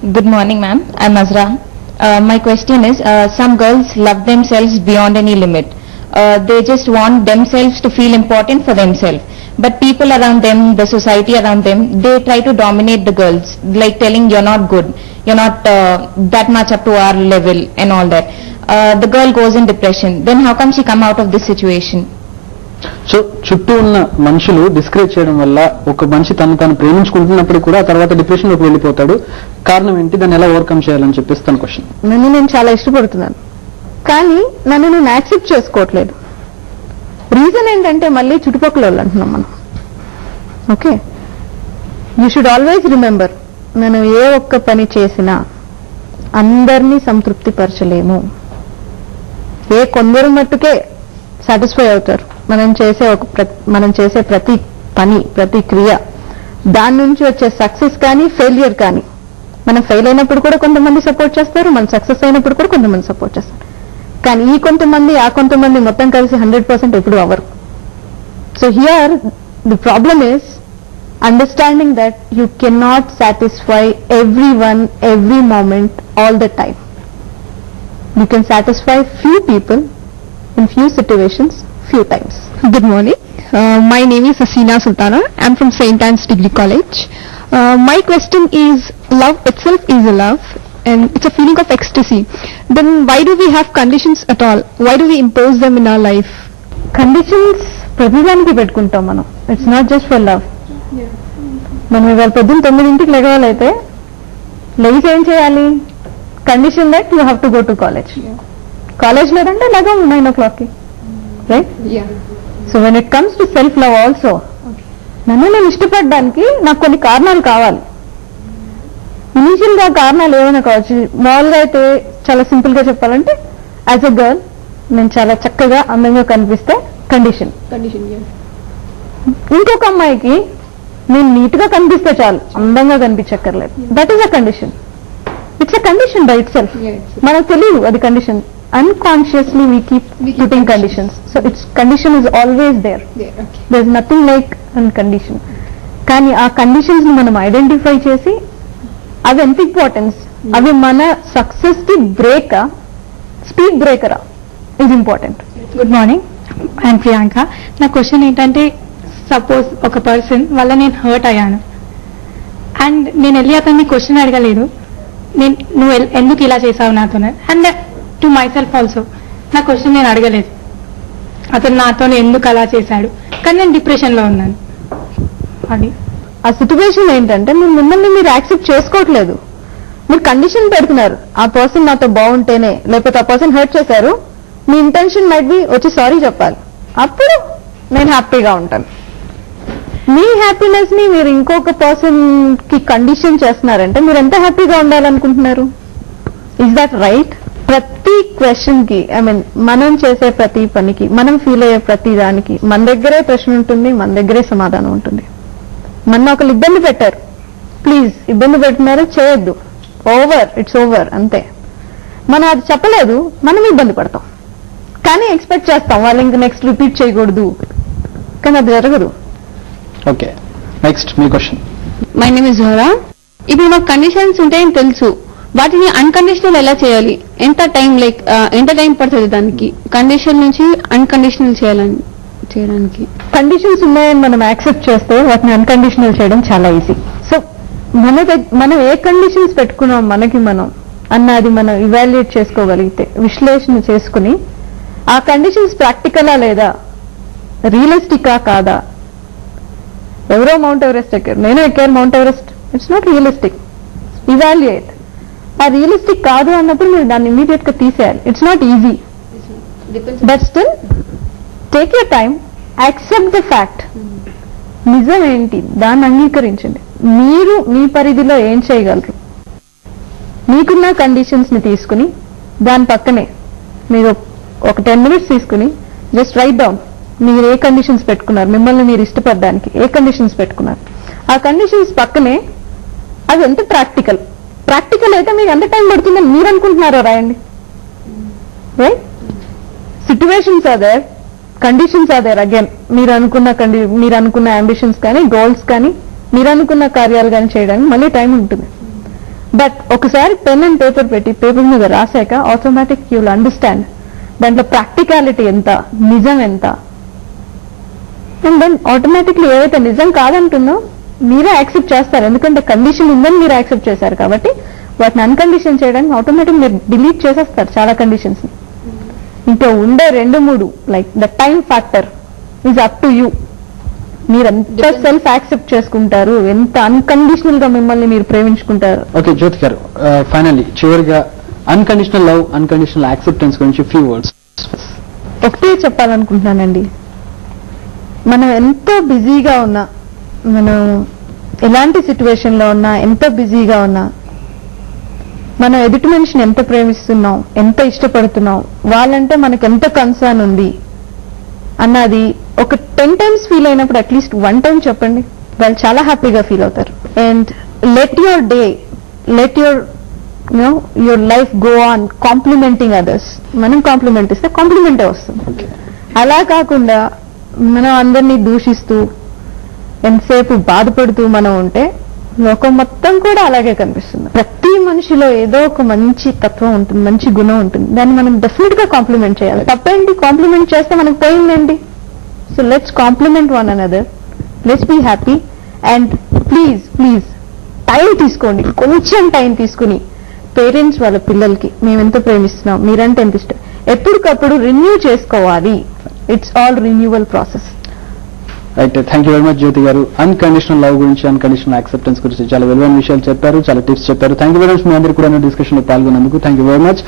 Good morning, ma'am. I'm Azra. My question is, some girls love themselves beyond any limit. They just want themselves to feel important for themselves. But people around them, the society around them, they try to dominate the girls, like telling you're not good, you're not that much up to our level and all that. The girl goes in depression. Then how come she come out of this situation? So చుట్టూ ఉన్న మనుషులు discourage చేయడం వల్ల ఒక మనిషి తను ప్రేమించుకుంటున్నప్పుడు కూడా తర్వాత డిప్రెషన్ లోకి వెళ్ళిపోతాడు. కారణం ఏంటి, దాన్ని ఎలా ఓవర్కమ్ చేయాలని చెప్పేసి తన క్వశ్చన్. నేను చాలా ఇష్టపడుతున్నాను, కానీ నన్ను నేను యాక్సెప్ట్ చేసుకోవట్లేదు. రీజన్ ఏంటంటే మళ్ళీ చుట్టుపక్కల వాళ్ళు అంటున్నాం మనం. Okay, you should always remember, నేను ఏ ఒక్క పని చేసినా అందరినీ సంతృప్తి పరచలేము. కొందరు మట్టుకే సాటిస్ఫై అవుతారు. మనం చేసే ప్రతి పని, ప్రతి క్రియ, దాని నుంచి వచ్చే సక్సెస్ కానీ ఫెయిల్యూర్ కానీ, మనం ఫెయిల్ అయినప్పుడు కూడా కొంతమంది సపోర్ట్ చేస్తారు, మనం సక్సెస్ అయినప్పుడు కూడా కొంతమంది సపోర్ట్ చేస్తారు. కానీ ఈ కొంతమంది ఆ కొంతమంది మొత్తం కలిసి 100% ఎప్పుడు అవ్వరు. So here the problem is understanding that you can not satisfy every one, every moment, all the time. You can satisfy few people in few situations, few times. Good morning. My name is Asina Sultana. I'm from St. Anne's Degree College. My question is, love itself is a love and it's a feeling of ecstasy. Then why do we have conditions at all? Why do we impose them in our life? Conditions ప్రతిదానికి పెట్టుకుంటాం మనం. It's not just for love. మనం ఇవాళ పొద్దున్న 9 లెగవాలైతే లేచి ఏం చేయాలి? Condition that you have to go to college. College లేదంటే లెగం 9 o'clock, right? So when it comes to self love also, నన్ను నేను ఇష్టపడడానికి నాకు కొన్ని కారణాలు కావాలి. ఇనీషియల్ గా కారణాలు ఏమైనా కావచ్చు. మామూలుగా అయితే చాలా సింపుల్ గా చెప్పాలంటే, యాజ్ ఎ గర్ల్ నేను చాలా చక్కగా అందంగా కనిపిస్తే కండిషన్. ఇంకొక అమ్మాయికి నేను నీట్ గా కనిపిస్తే చాలు, అందంగా కనిపించక్కర్లేదు. That is a condition. It's a condition by itself. మనకు తెలియదు అది condition. Unconsciously we keep putting conditions. So its condition is always there. There's nothing like uncondition. కానీ ఆ కండిషన్స్ ని మనం ఐడెంటిఫై చేసి అవి ఎంత ఇంపార్టెన్స్, అవి మన సక్సెస్ కి బ్రేకా, స్పీడ్ బ్రేకరా, ఇది important. Good morning, I'm Priyanka. నా క్వశ్చన్ ఏంటంటే, సపోజ్ ఒక పర్సన్ వల్ల నేను హర్ట్ అయ్యాను అండ్ నేను వెళ్ళి అతన్ని క్వశ్చన్ అడగలేదు, నువ్వు ఎందుకు ఇలా చేసావు నాతో, and to my self also నా క్వశ్చన్ నేను అడగలేదు, అతను నాతో ఎందుకు అలా చేశాడు, కానీ నేను డిప్రెషన్ లో ఉన్నాను. అది ఆ సిచ్యువేషన్ ఏంటంటే మిమ్మల్ని మీరు యాక్సెప్ట్ చేసుకోవట్లేదు. మీరు కండిషన్ పెడుతున్నారు. ఆ పర్సన్ నాతో బాగుంటేనే, లేకపోతే ఆ పర్సన్ హర్ట్ చేశారు, మీ ఇంటెన్షన్ మైట్ బి వచ్చి సారీ చెప్పాలి, అప్పుడు నేను హ్యాపీగా ఉంటాను. మీ హ్యాపీనెస్ ని మీరు ఇంకొక పర్సన్ కి కండిషన్ చేస్తున్నారంటే మీరు ఎంత హ్యాపీగా ఉండాలనుకుంటున్నారు? Is that right? ప్రతి క్వశ్చన్ కి, మనం చేసే ప్రతి పనికి, మనం ఫీల్ అయ్యే ప్రతి దానికి మన దగ్గరే ప్రశ్న ఉంటుంది, మన దగ్గరే సమాధానం ఉంటుంది. మన ఒకళ్ళు ఇబ్బంది పెట్టారు, ప్లీజ్ ఇబ్బంది పెడుతున్నారు, చేయొద్దు, ఓవర్, ఇట్స్ ఓవర్, అంతే. మనం అది చెప్పలేదు, మనం ఇబ్బంది పడతాం, కానీ ఎక్స్పెక్ట్ చేస్తాం వాళ్ళు ఇంక నెక్స్ట్ రిపీట్ చేయకూడదు, కానీ అది జరగదు. ఓకే, నెక్స్ట్ మీ question. My name is Zohra. ఇప్పుడు మాకు కండిషన్స్ ఉంటాయని తెలుసు, వాటిని అన్కండిషనల్ ఎలా చేయాలి? ఎంత టైం పడుతుంది దానికి, కండిషన్ నుంచి అన్కండిషనల్ చేయడానికి? కండిషన్స్ ఉన్నాయని మనం యాక్సెప్ట్ చేస్తే వాటిని అన్కండిషనల్ చేయడం చాలా ఈజీ. సో మనం ఏ కండిషన్స్ పెట్టుకున్నాం మనకి మనం అన్నది మనం ఇవాల్యుయేట్ చేసుకోగలిగితే, విశ్లేషణ చేసుకుని ఆ కండిషన్స్ ప్రాక్టికలా లేదా, రియలిస్టికా కాదా. ఎవరో మౌంట్ ఎవరెస్ట్ ఎక్కారు, నేను ఎక్కారు mount Everest, it's not realistic. Evaluate. ఆ రియలిస్టిక్ కాదు అన్నప్పుడు మీరు దాన్ని ఇమీడియట్ గా తీసేయాలి. It's not easy, but still take your time, accept the fact. నిజం ఏంటి దాన్ని అంగీకరించండి. మీరు మీ పరిధిలో ఏం చేయగలరు, మీకున్న కండిషన్స్ ని తీసుకుని దాని పక్కనే మీరు ఒక 10 minutes తీసుకుని జస్ట్ రైట్ డౌన్ మీరు ఏ కండిషన్స్ పెట్టుకున్నారు, మిమ్మల్ని మీరు ఇష్టపడడానికి ఏ కండిషన్స్ పెట్టుకున్నారు, ఆ కండిషన్స్ పక్కనే అది ఎంత ప్రాక్టికల్ అయితే మీకు ఎంత టైం పడుతుందని మీరు అనుకుంటున్నారో రాయండి. Right? Situations are there, conditions are there. Again మీరు అనుకున్న అంబిషన్స్ కానీ, గోల్స్ కానీ, మీరు అనుకున్న కార్యాలు కానీ చేయడానికి మళ్ళీ టైం ఉంటుంది. బట్ ఒకసారి పెన్ అండ్ పేపర్ పెట్టి పేపర్ మీద రాశాక ఆటోమేటిక్ యూ విల్ అండర్స్టాండ్ దాంట్లో ప్రాక్టికాలిటీ ఎంత, నిజం ఎంత. అండ్ దెన్ ఆటోమేటిక్లీ ఏవైతే నిజం కాదంటుందో మీరే యాక్సెప్ట్ చేస్తారు, ఎందుకంటే కండిషన్ ఉందని మీరు యాక్సెప్ట్ చేశారు కాబట్టి. వాటిని అన్కండిషన్ చేయడానికి ఆటోమేటిక్ మీరు డిలీట్ చేసేస్తారు చాలా కండిషన్స్. ఇంకా ఉండే 2-3 like the time factor is up to you. మీరు ఎంత సెల్ఫ్ యాక్సెప్ట్ చేసుకుంటారు, ఎంత అన్కండిషనల్ గా మిమ్మల్ని మీరు ప్రేమించుకుంటారు. ఓకే జ్యోతి గారు, ఫైనల్లీ చివరిగా అన్కండిషనల్ లవ్, అన్కండిషనల్ యాక్సెప్టెన్స్ గురించి ఫ్యూ వర్డ్స్. ఒకటే చెప్పాలనుకుంటున్నానండి, మనం ఎంత బిజీగా ఉన్నా, మనం ఎలాంటి సిచ్యువేషన్ లో ఉన్నా, ఎంత బిజీగా ఉన్నా, మనం ఎదుటి మనిషిని ఎంత ప్రేమిస్తున్నాం, ఎంత ఇష్టపడుతున్నాం, వాళ్ళంటే మనకు ఎంత కన్సర్న్ ఉంది అన్నది ఒక 10 times ఫీల్ అయినప్పుడు అట్లీస్ట్ 1 time చెప్పండి, వాళ్ళు చాలా హ్యాపీగా ఫీల్ అవుతారు. And let your day, let your life go on complimenting others. మనం కాంప్లిమెంట్ ఇస్తే కాంప్లిమెంటే వస్తుంది. అలా కాకుండా మనం అందరినీ దూషిస్తూ ఎంతసేపు బాధపడుతూ మనం ఉంటే లోకం మొత్తం కూడా అలాగే కనిపిస్తుంది. ప్రతి మనిషిలో ఏదో ఒక మంచి తత్వం ఉంటుంది, మంచి గుణం ఉంటుంది, దాన్ని మనం డెఫినెట్ గా కాంప్లిమెంట్ చేయాలి. తప్పేంటి, కాంప్లిమెంట్ చేస్తే మనకు పోయిందండి. So let's compliment one another, let's be happy. And please please time తీసుకోండి, కొంచెం టైం తీసుకుని పేరెంట్స్ వాళ్ళ పిల్లలకి మేము ఎంత ప్రేమిస్తున్నాం, మీరంటే ఎంత ఇష్టం, ఎప్పటికప్పుడు రిన్యూ చేసుకోవాలి. It's all renewal process. Right, thank you very much Jyothi garu. Unconditional love గురించి, అన్కండిషనల్ యాక్సెప్టెన్స్ గురించి చాలా విలువైన విషయాలు చెప్పారు, చాలా టిప్స్ చెప్పారు. థ్యాంక్ యూ వెరీ మచ్ మీ అందరికీ కూడా డిస్కషన్ లో పాల్గొన్నందుకు. Thank you very much.